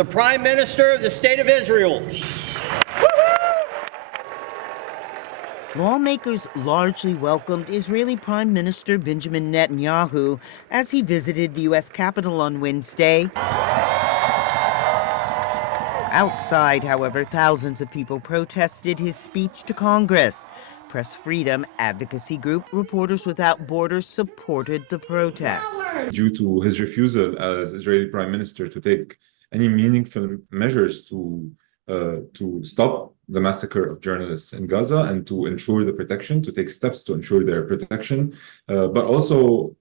the Prime Minister of the State of Israel. Lawmakers largely welcomed Israeli Prime Minister Benjamin Netanyahu as he visited the U.S. Capitol on Wednesday. Outside, however, thousands of people protested his speech to Congress. Press freedom advocacy group Reporters Without Borders supported the protest. Due to his refusal as Israeli Prime Minister to take any meaningful measures to stop the massacre of journalists in Gaza and to ensure the protection, to take steps to ensure their protection, but also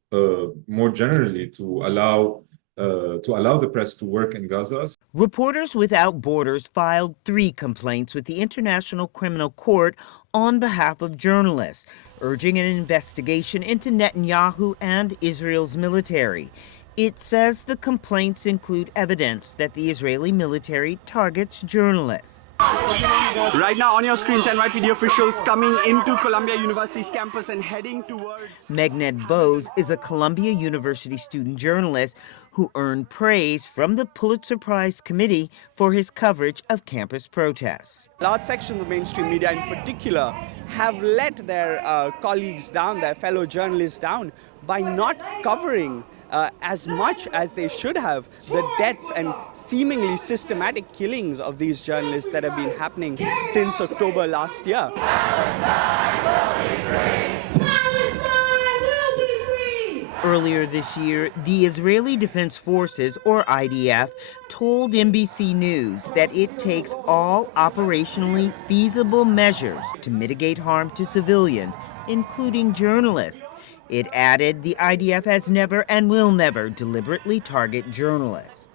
more generally to allow the press to work in Gaza. Reporters Without Borders filed 3 complaints with the International Criminal Court on behalf of journalists, urging an investigation into Netanyahu and Israel's military. It says the complaints include evidence that the Israeli military targets journalists. Right now on your screens, NYPD officials coming into Columbia University's campus and heading towards... Meghnad Bose is a Columbia University student journalist who earned praise from the Pulitzer Prize Committee for his coverage of campus protests. Large sections of mainstream media in particular have let their colleagues down, their fellow journalists down, by not covering as much as they should have the deaths and seemingly systematic killings of these journalists that have been happening since October last year. Earlier this year, the Israeli Defense Forces, or IDF, told NBC News that it takes all operationally feasible measures to mitigate harm to civilians, including journalists. It added the IDF has never and will never deliberately target journalists.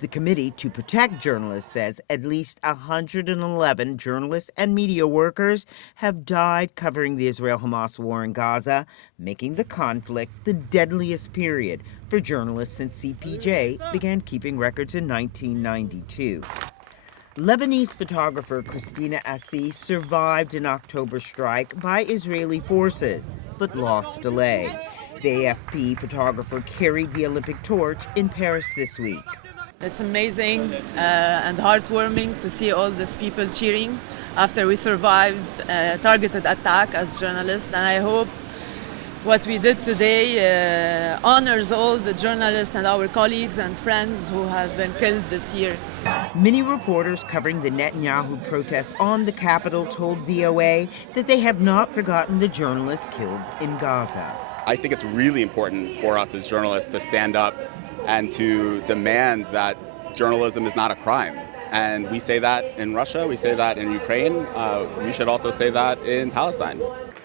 The Committee to Protect Journalists says at least 111 journalists and media workers have died covering the Israel-Hamas war in Gaza, making the conflict the deadliest period for journalists since CPJ began keeping records in 1992. Lebanese photographer Christina Assi survived an October strike by Israeli forces, but lost a leg. The AFP photographer carried the Olympic torch in Paris this week. It's amazing and heartwarming to see all these people cheering after we survived a targeted attack as journalists, and I hope what we did today honors all the journalists and our colleagues and friends who have been killed this year. Many reporters covering the Netanyahu protest on the Capitol told VOA that they have not forgotten the journalists killed in Gaza. I think it's really important for us as journalists to stand up and to demand that journalism is not a crime. And we say that in Russia, we say that in Ukraine, we should also say that in Palestine.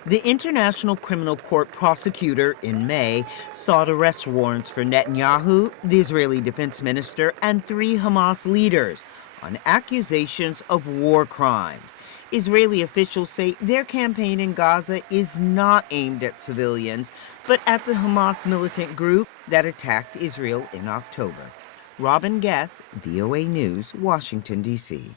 The International Criminal Court prosecutor in May sought arrest warrants for Netanyahu, the Israeli defense minister, and 3 Hamas leaders on accusations of war crimes. Israeli officials say their campaign in Gaza is not aimed at civilians, but at the Hamas militant group that attacked Israel in October. Robin Guess, VOA News, Washington, D.C.